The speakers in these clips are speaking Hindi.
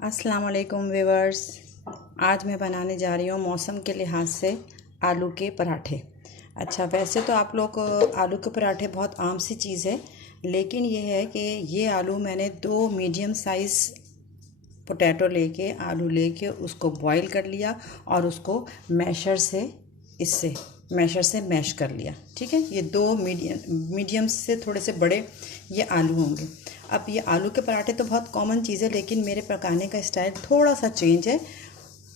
अस्सलाम वालेकुम व्यूवर्स। आज मैं बनाने जा रही हूँ मौसम के लिहाज से आलू के पराठे। अच्छा, वैसे तो आप लोग आलू के पराठे बहुत आम सी चीज़ है, लेकिन ये है कि ये आलू मैंने 2 मीडियम साइज़ पोटैटो लेके आलू लेके उसको बॉईल कर लिया और उसको मैशर से मैश कर लिया। ठीक है, ये 2 मीडियम से थोड़े से बड़े ये आलू होंगे। अब ये आलू के पराठे तो बहुत कॉमन चीज़ है, लेकिन मेरे पकाने का स्टाइल थोड़ा सा चेंज है।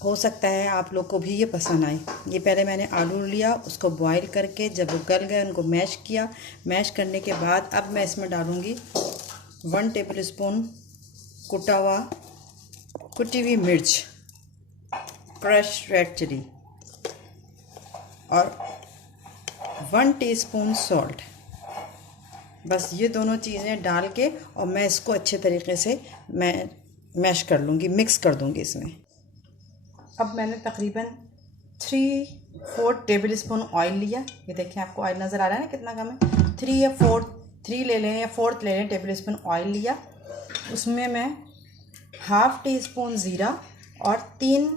हो सकता है आप लोग को भी ये पसंद आए। ये पहले मैंने आलू लिया, उसको बॉईल करके जब वो गल गए उनको मैश किया। मैश करने के बाद अब मैं इसमें डालूँगी 1 टेबल स्पून कुटी हुई मिर्च, क्रश रेड चिली और 1 टीस्पून सॉल्ट। बस ये दोनों चीज़ें डाल के और मैं इसको अच्छे तरीके से मैश कर लूँगी, मिक्स कर दूँगी इसमें। अब मैंने तकरीबन 3-4 टेबल स्पून ऑयल लिया। ये देखें, आपको ऑयल नज़र आ रहा है ना कितना कम है। 3 ले लें या 4 ले लें टेबल स्पून ऑयल लिया। उसमें मैं ½ टीस्पून ज़ीरा और 3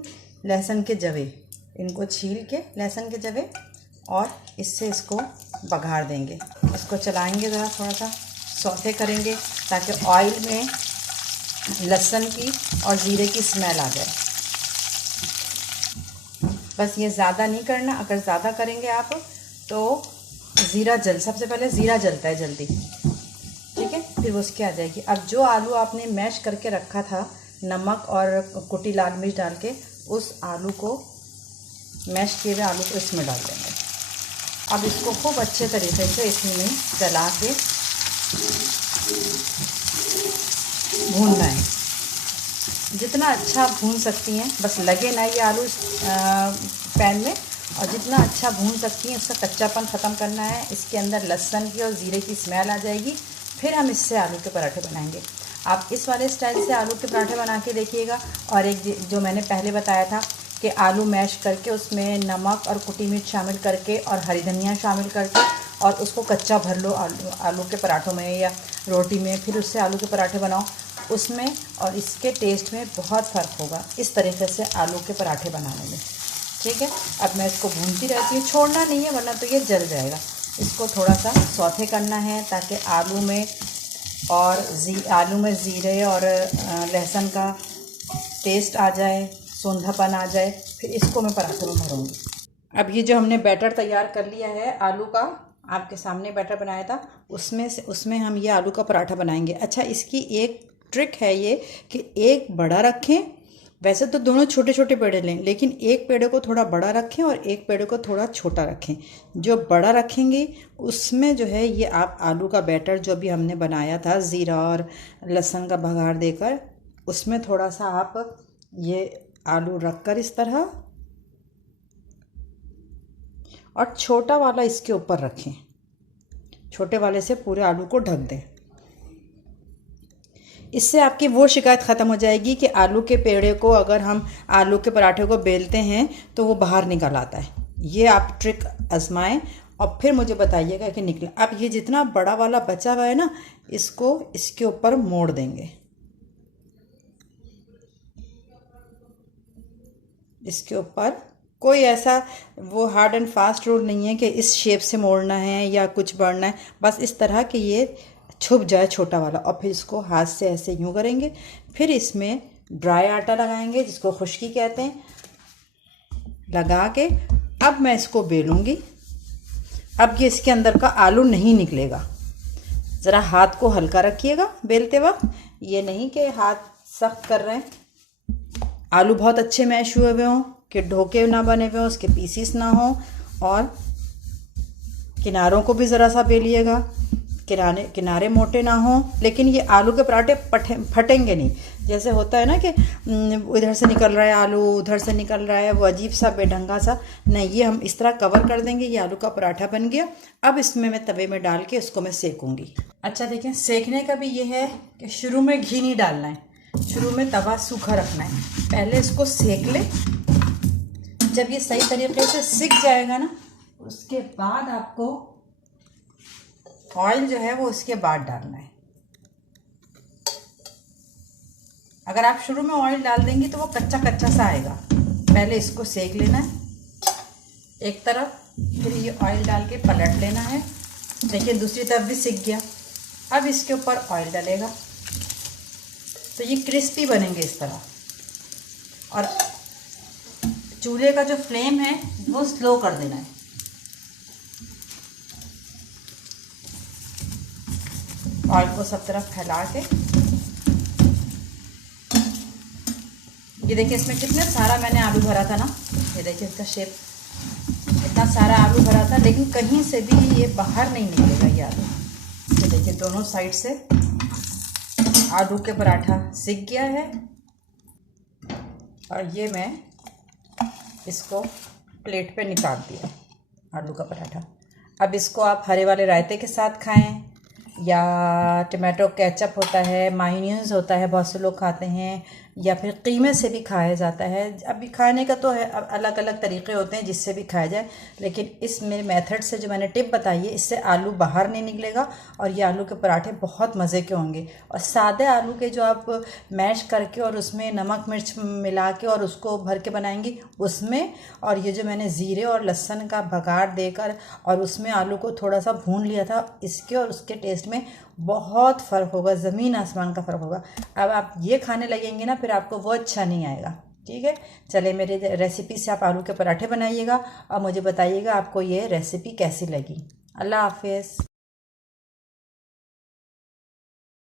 लहसुन के जवे, इनको छील के लहसुन के जवे, और इससे इसको बघार देंगे। इसको चलाएंगे, ज़रा थोड़ा सा सौते करेंगे ताकि ऑयल में लहसुन की और ज़ीरे की स्मेल आ जाए। बस ये ज़्यादा नहीं करना, अगर ज़्यादा करेंगे आप तो सबसे पहले ज़ीरा जलता है जल्दी। ठीक है, फिर वो उसकी आ जाएगी। अब जो आलू आपने मैश करके रखा था नमक और कुटी लाल मिर्च डाल के, उस आलू को मैश किए हुए आलू को इसमें डाल देंगे। अब इसको खूब अच्छे तरीके से इसमें चला के भूनना है। जितना अच्छा भून सकती हैं, बस लगे ना ये आलू पैन में, और जितना अच्छा भून सकती हैं उसका कच्चापन ख़त्म करना है। इसके अंदर लहसुन की और ज़ीरे की स्मेल आ जाएगी, फिर हम इससे आलू के पराठे बनाएंगे। आप इस वाले स्टाइल से आलू के पराठे बना के देखिएगा। और एक जो मैंने पहले बताया था कि आलू मैश करके उसमें नमक और कुटी मिर्च शामिल करके और हरी धनिया शामिल करके और उसको कच्चा भर लो आलू के पराठों में या रोटी में, फिर उससे आलू के पराठे बनाओ, उसमें और इसके टेस्ट में बहुत फ़र्क होगा इस तरीके से आलू के पराठे बनाने में। ठीक है, अब मैं इसको भूनती रहती हूँ, छोड़ना नहीं है वरना तो ये जल जाएगा। इसको थोड़ा सा सौते करना है ताकि आलू में ज़ीरे और लहसुन का टेस्ट आ जाए, सोंधापन आ जाए। फिर इसको मैं पराठे में भरूँगी। अब ये जो हमने बैटर तैयार कर लिया है आलू का, आपके सामने बैटर बनाया था, उसमें हम ये आलू का पराठा बनाएंगे। अच्छा, इसकी एक ट्रिक है ये कि एक बड़ा रखें। वैसे तो दोनों छोटे छोटे पेड़े लें, लेकिन एक पेड़े को थोड़ा बड़ा रखें और एक पेड़े को थोड़ा छोटा रखें। जो बड़ा रखेंगे उसमें जो है ये आप आलू का बैटर जो भी हमने बनाया था ज़ीरा और लहसुन का बघार देकर, उसमें थोड़ा सा आप ये आलू रखकर इस तरह, और छोटा वाला इसके ऊपर रखें। छोटे वाले से पूरे आलू को ढक दें। इससे आपकी वो शिकायत ख़त्म हो जाएगी कि आलू के पेड़े को अगर हम आलू के पराठे को बेलते हैं तो वो बाहर निकल आता है। ये आप ट्रिक आजमाएं और फिर मुझे बताइएगा कि निकला। अब ये जितना बड़ा वाला बचा हुआ है ना, इसको इसके ऊपर मोड़ देंगे। इसके ऊपर कोई ऐसा वो हार्ड एंड फास्ट रूल नहीं है कि इस शेप से मोड़ना है या कुछ बढ़ना है। बस इस तरह कि ये छुप जाए छोटा वाला, और फिर इसको हाथ से ऐसे यूँ करेंगे। फिर इसमें ड्राई आटा लगाएंगे, जिसको खुश्की कहते हैं, लगा के अब मैं इसको बेलूँगी। अब ये इसके अंदर का आलू नहीं निकलेगा। ज़रा हाथ को हल्का रखिएगा बेलते वक्त, ये नहीं कि हाथ सख्त कर रहे हैं। आलू बहुत अच्छे मैश हुए हों कि ढोके ना बने हुए हों, उसके पीसीस ना हों, और किनारों को भी ज़रा सा बेलिएगा, किनारे मोटे ना हों। लेकिन ये आलू के पराठे फटेंगे नहीं। जैसे होता है ना कि इधर से निकल रहा है आलू, उधर से निकल रहा है, वो अजीब सा बेढंगा सा नहीं। ये हम इस तरह कवर कर देंगे। ये आलू का पराठा बन गया। अब इसमें मैं तवे में डाल के इसको मैं सेकूँगी। अच्छा देखें, सेकने का भी ये है कि शुरू में घी नहीं डालना है, शुरू में तवा सूखा रखना है। पहले इसको सेक ले, जब ये सही तरीके से सिक जाएगा ना, उसके बाद आपको ऑयल जो है वो उसके बाद डालना है। अगर आप शुरू में ऑयल डाल देंगी तो वो कच्चा कच्चा सा आएगा। पहले इसको सेक लेना है एक तरफ, फिर ये ऑयल डाल के पलट लेना है। देखिए दूसरी तरफ भी सिक गया। अब इसके ऊपर ऑयल डलेगा तो ये क्रिस्पी बनेंगे इस तरह। और चूल्हे का जो फ्लेम है वो स्लो कर देना है। ऑयल को सब तरफ फैला के, ये देखिए इसमें कितने सारा मैंने आलू भरा था ना, ये देखिए इसका शेप, इतना सारा आलू भरा था, लेकिन कहीं से भी ये बाहर नहीं निकलेगा ये आलू। ये देखिए दोनों साइड से आलू के पराठा सिक गया है। और ये मैं इसको प्लेट पे निकाल दिया आलू का पराठा। अब इसको आप हरे वाले रायते के साथ खाएं, या टमाटो केचप होता है, मायोनीज होता है, बहुत से लोग खाते हैं, या फिर कीमे से भी खाया जाता है। अभी खाने का तो है, अब अलग अलग तरीक़े होते हैं जिससे भी खाया जाए, लेकिन इस मेरे मेथड से जो मैंने टिप बताई है इससे आलू बाहर नहीं निकलेगा और ये आलू के पराठे बहुत मज़े के होंगे। और सादे आलू के जो आप मैश करके और उसमें नमक मिर्च मिला के और उसको भर के बनाएंगी उसमें, और ये जो मैंने ज़ीरे और लहसुन का बघार देकर और उसमें आलू को थोड़ा सा भून लिया था, इसके और उसके टेस्ट में बहुत फ़र्क होगा, ज़मीन आसमान का फ़र्क होगा। अब आप ये खाने लगेंगे ना फिर आपको वो अच्छा नहीं आएगा। ठीक है, चले मेरे रेसिपी से आप आलू के पराठे बनाइएगा और मुझे बताइएगा आपको ये रेसिपी कैसी लगी। अल्लाह हाफिज़।